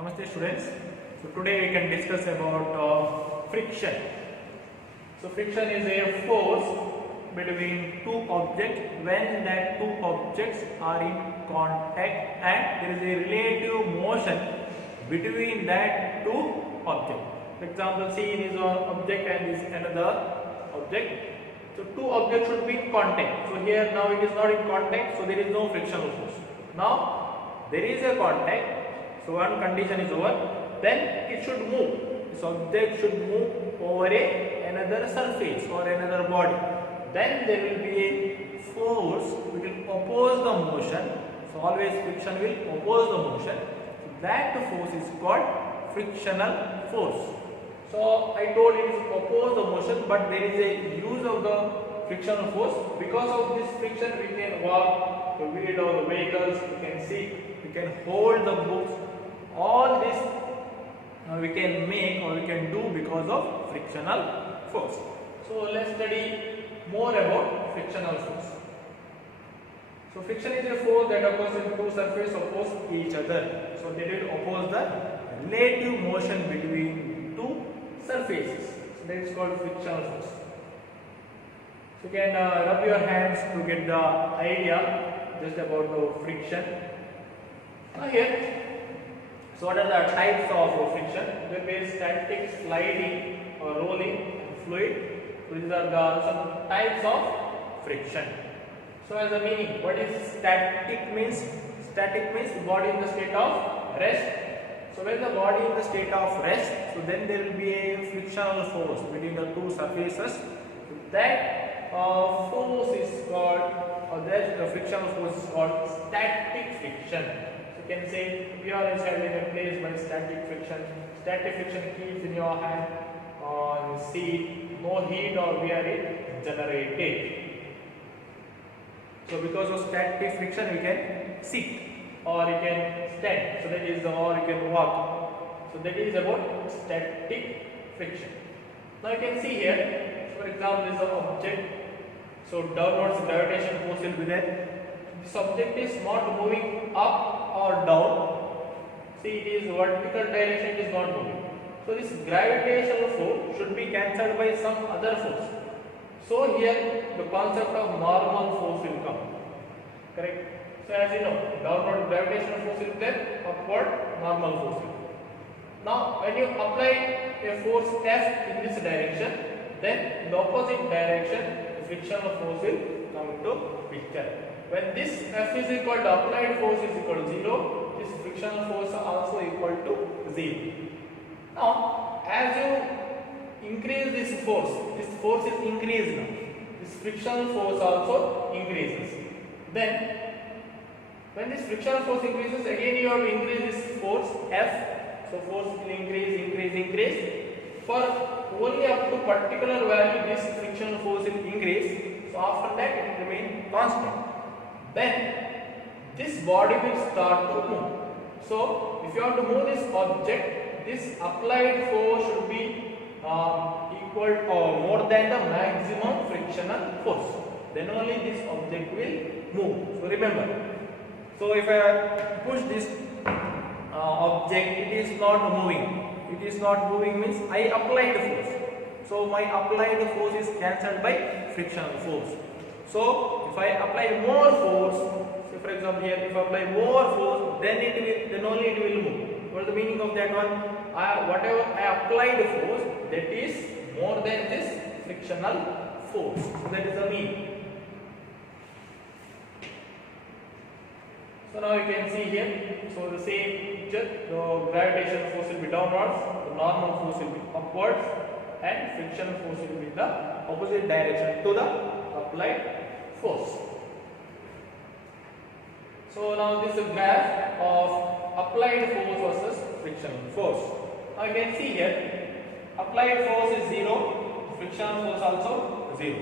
Namaste students. So today we can discuss about friction. So friction is a force between two objects when that two objects are in contact and there is a relative motion between that two objects. For example, see this one object and this another object. So two objects should be in contact. So here now it is not in contact, so there is no frictional force. Now there is a contact. So one condition is over, then it should move. This object should move over another surface or another body. Then there will be a force which will oppose the motion. So always friction will oppose the motion. So that force is called frictional force. So I told it is oppose the motion, but there is a use of the frictional force. Because of this friction, we can walk, to wheel our vehicles, we can sit, we can hold the books. All this we can make or we can do because of frictional force. So let's study more about frictional force. So friction is a force that occurs when two surfaces oppose each other. So they will oppose the relative motion between two surfaces. So that is called frictional force. So you can rub your hands to get the idea just about the friction. Now here, so what are the types of friction? There will be static, sliding or rolling, fluid. So these are some types of friction. So as a meaning, what is static means? Static means body in the state of rest. So when the body in the state of rest, so then there will be a frictional force between the two surfaces. So that force is called, or that frictional force is called static friction. Can say we are held in a place by static friction. Static friction keeps in your hand on seat, no heat or wear it generated. So because of static friction, we can sit or you can stand. So that is, or you can walk. So that is about static friction. Now you can see here, for example, this is an object. So downwards gravitation force will be there. This object is not moving up or down. See, it is vertical direction, it is not moving. So this gravitational force should be cancelled by some other force. So here the concept of normal force will come. Correct? So as you know, downward gravitational force is there, upward normal force will come. Now when you apply a force F in this direction, then in the opposite direction the frictional force will come into picture. When this F is equal to applied force is equal to 0, this frictional force also equal to 0. Now, as you increase this force is increased now. This frictional force also increases. Then, when this frictional force increases, again you have to increase this force F. So force will increase. For only up to particular value, this frictional force will increase. So after that, it will remain constant. Then this body will start to move. So if you want to move this object, this applied force should be equal or more than the maximum frictional force. Then only this object will move. So remember. So if I push this object, it is not moving. It is not moving means I applied force. So my applied force is cancelled by frictional force. So if I apply more force, so for example here, if I apply more force, then only it will move. What is the meaning of that one? Whatever I applied force, that is more than this frictional force. So that is the meaning. So now you can see here. So the same picture. The gravitational force will be downwards, the normal force will be upwards, and frictional force will be in the opposite direction to the applied force. So now this is a graph of applied force versus frictional force. Now you can see here, applied force is 0, frictional force also 0.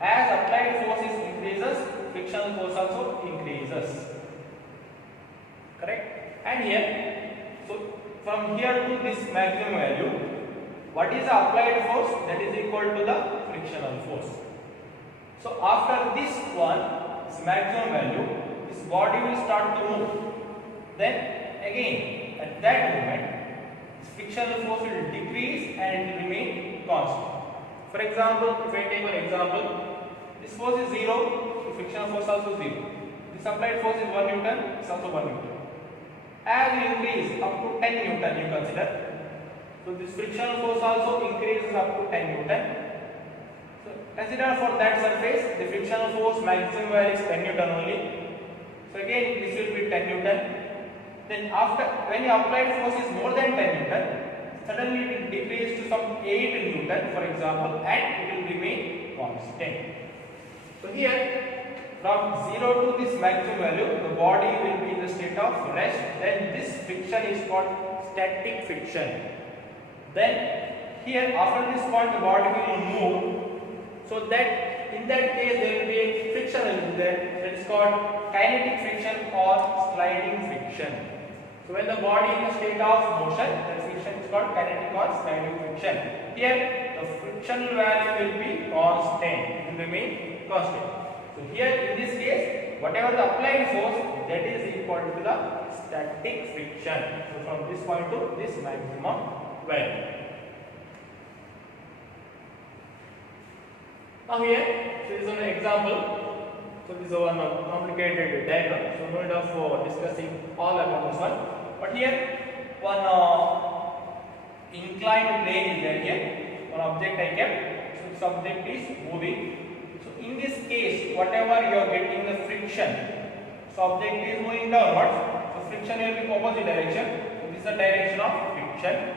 As applied force increases, frictional force also increases. Correct? And here, so from here to this maximum value, what is the applied force? That is equal to the frictional force. So after this one, this maximum value, this body will start to move. Then again, at that moment, frictional force will decrease and it will remain constant. For example, if I take one example, this force is 0, so frictional force also 0. This applied force is 1 Newton, it's also 1 Newton. As you increase up to 10 Newton, you consider. So this frictional force also increases up to 10 Newton. So consider for that surface, the frictional force maximum value is 10 Newton only. So again, this will be 10 Newton. Then after, when the applied force is more than 10 Newton, suddenly it will decrease to some 8 Newton, for example, and it will remain constant. So here, from 0 to this maximum value, the body will be in the state of rest. Then this friction is called static friction. Then here, after this point, the body will move. So that in that case, there will be a friction there. That is called kinetic friction or sliding friction. So when the body is in a state of motion, the friction is called kinetic or sliding friction. Here, the frictional value will be constant. It will remain constant. So here in this case, whatever the applied force, that is equal to the static friction. So from this point to this maximum value. Now here, so this is an example. So this is one complicated diagram. So no need of discussing all about this one. But here, one inclined plane is there here. One object I kept. So this object is moving. In this case, whatever you are getting the friction, so object is moving downwards, so friction will be opposite direction. So this is the direction of friction.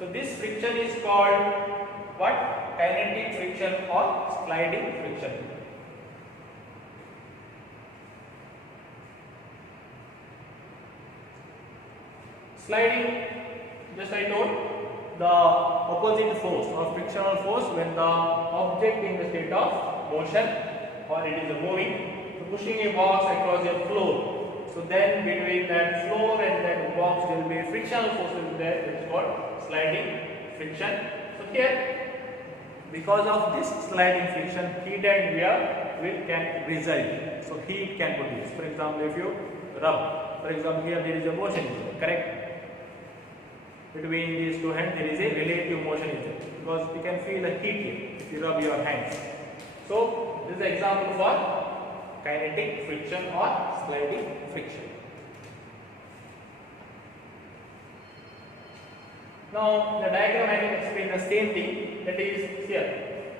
So this friction is called what? Kinetic friction or sliding friction. Sliding, just I told, the opposite force or frictional force when the object in the state of motion or it is moving, so pushing a box across a floor. So then between that floor and that box there will be a frictional force will be there, which is called sliding friction. So here, because of this sliding friction, heat and wear can result. So heat can produce. For example, if you rub, for example here there is a motion, correct? Between these two hands there is a relative motion is there, because you can feel the heat here if you rub your hands. So this is an example for kinetic friction or sliding friction. Now the diagram I will explain the same thing, that is here.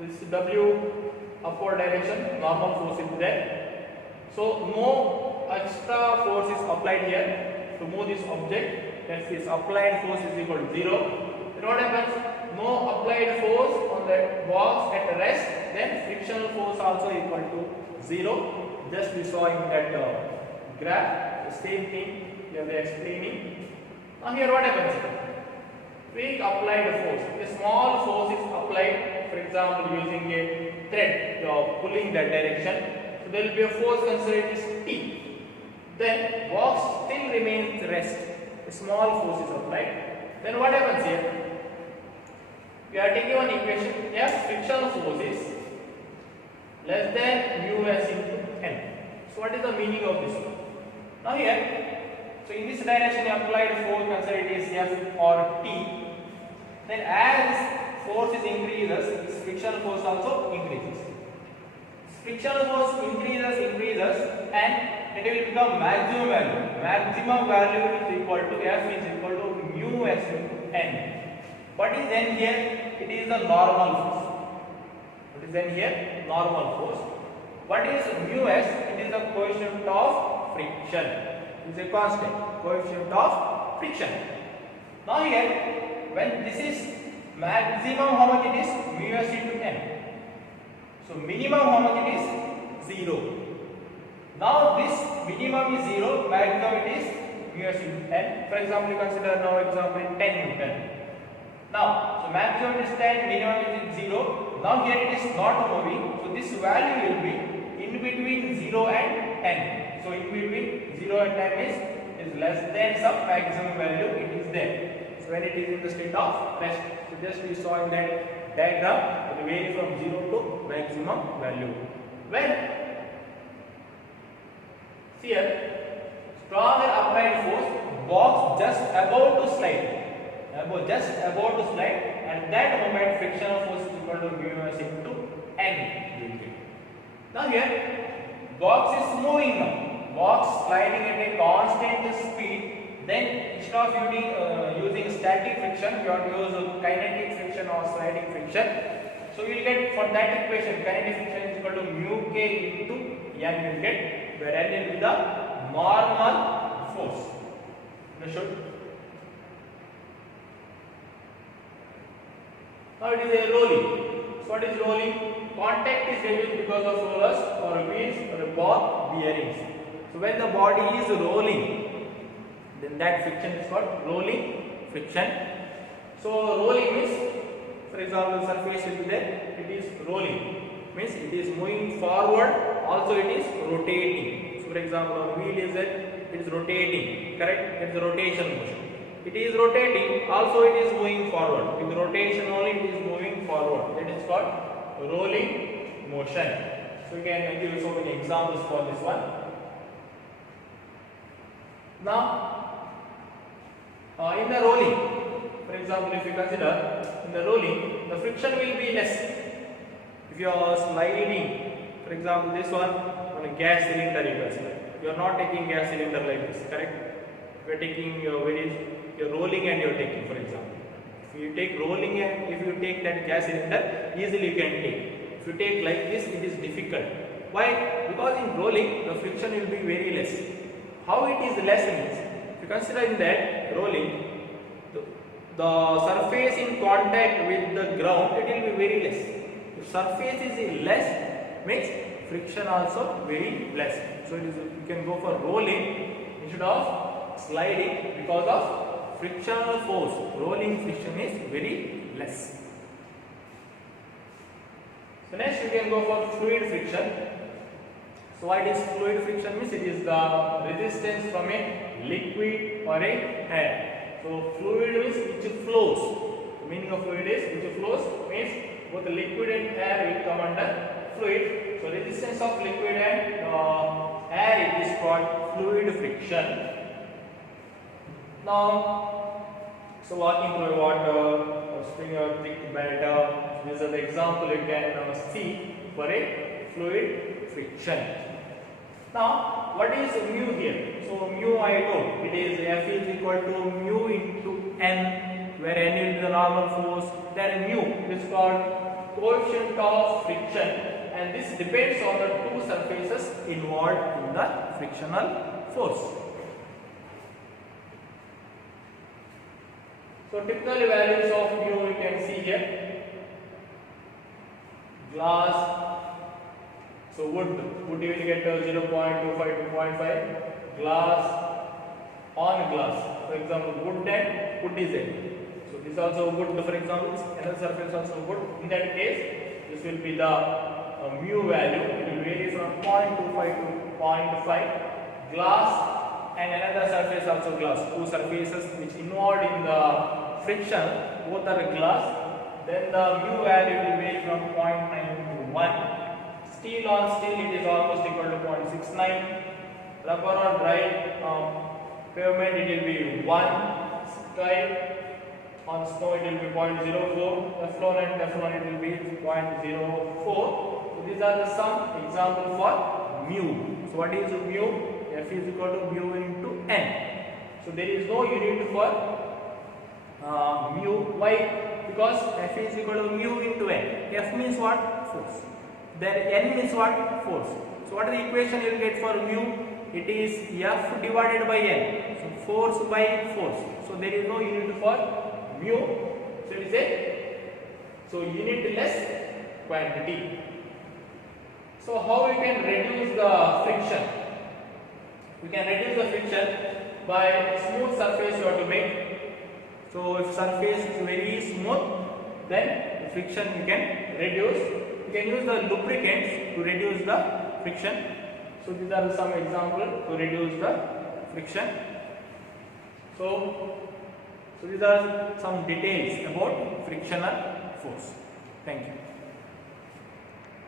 This is W upward direction, normal force is there. So no extra force is applied here to move this object. That is applied force is equal to 0. Then what happens? No applied force on the box at rest, then frictional force also equal to 0. Just we saw in that graph, the same thing we are explaining. Now here what happens? We applied force. A small force is applied, for example using a thread, you are pulling that direction. So there will be a force considered as T. Then box still remains rest. A small force is applied. Then what happens here? We are taking one equation. F frictional force is less than mu s into n. So what is the meaning of this one? Now here, so in this direction applied force, consider it is F or T. Then as force is increases, this frictional force also increases. Frictional force increases and it will become maximum value. Maximum value is equal to F is equal to mu s into n. What is then here? It is the normal force. What is then here? Normal force. What is mu s? It is the coefficient of friction. It is a constant. Coefficient of friction. Now here, when this is maximum, how much it is? Mu s into n. So minimum, how much it is? 0. Now this minimum is 0, maximum it is mu s into n. For example, you consider now example 10 Newton. Now, so maximum is 10, minimum is 0. Now here it is not moving. So this value will be in between 0 and 10. So in between 0 and 10 is less than some maximum value it is there. So when it is in the state of rest. So just we saw in that diagram, it will vary from 0 to maximum value. When here, stronger applied force, box just about to slide, just about to slide, at that moment frictional force is equal to mu s into n. Now here box is moving now, box sliding at a constant speed. Then instead of using static friction, you have to use kinetic friction or sliding friction. So you will get, for that equation, kinetic friction is equal to mu k into n. You will get, where n will be the normal force. Understood? Now it is a rolling. So what is rolling? Contact is reduced because of rollers or wheels or ball bearings. So when the body is rolling, then that friction is called rolling friction. So rolling means, for example, the surface will be there, it is rolling, means it is moving forward, also it is rotating. So for example, a wheel is there, it is rotating, correct? It is a rotation motion. It is rotating, also it is moving forward. With rotation only it is moving forward. That is called rolling motion. So we can give you so many examples for this one. Now in the rolling, for example, if you consider in the rolling, the friction will be less. If you are sliding, for example, this one on a gas cylinder, you are not taking gas cylinder like this, correct? You are taking you're rolling and you're taking, for example. If you take rolling and if you take that gas cylinder, easily you can take. If you take like this, it is difficult. Why? Because in rolling, the friction will be very less. How it is less means, if you consider in that rolling, the surface in contact with the ground, it will be very less. If surface is less, means friction also very less. So it is, you can go for rolling instead of sliding because of frictional force. Rolling friction is very less. So next we can go for fluid friction. So what is fluid friction means? It is the resistance from a liquid or a air. So fluid means which flows. The meaning of fluid is which flows, means both the liquid and air will come under fluid. So resistance of liquid and air, it is called fluid friction. Now, so walking through water, spring or thick bed, these are the example you can see for a fluid friction. Now, what is mu here? So mu I told, it is F is equal to mu into n, where n is the normal force. Then mu is called coefficient of friction, and this depends on the two surfaces involved in the frictional force. So typical values of mu you can see here. Glass. So wood you will get 0.25 to 0.5. Glass on glass. For example, wood and wood is it. So this is also wood, for example, another surface also wood. In that case, this will be the mu value. It will vary from 0.25 to 0.5. Glass and another surface also glass. Two surfaces which involved in the friction, both are glass. Then the mu value will vary from 0.9 to 1. Steel on steel, it is almost equal to 0.69. Rubber on dry pavement, it will be 1. Sky on snow, it will be 0.04. Teflon and Teflon, it will be 0.04. So these are the some example for mu. So what is mu? F is equal to mu into n. So there is no unit for mu. Why? Because F is equal to mu into n. F means what? Force. Then n means what? Force. So what is the equation you will get for mu? It is F divided by n. So force by force. So there is no unit for mu. So it is a unitless quantity. So how we can reduce the friction? We can reduce the friction by smooth surface you have to make. So if surface is very smooth, then the friction you can reduce. You can use the lubricants to reduce the friction. So these are some examples to reduce the friction. So these are some details about frictional force. Thank you.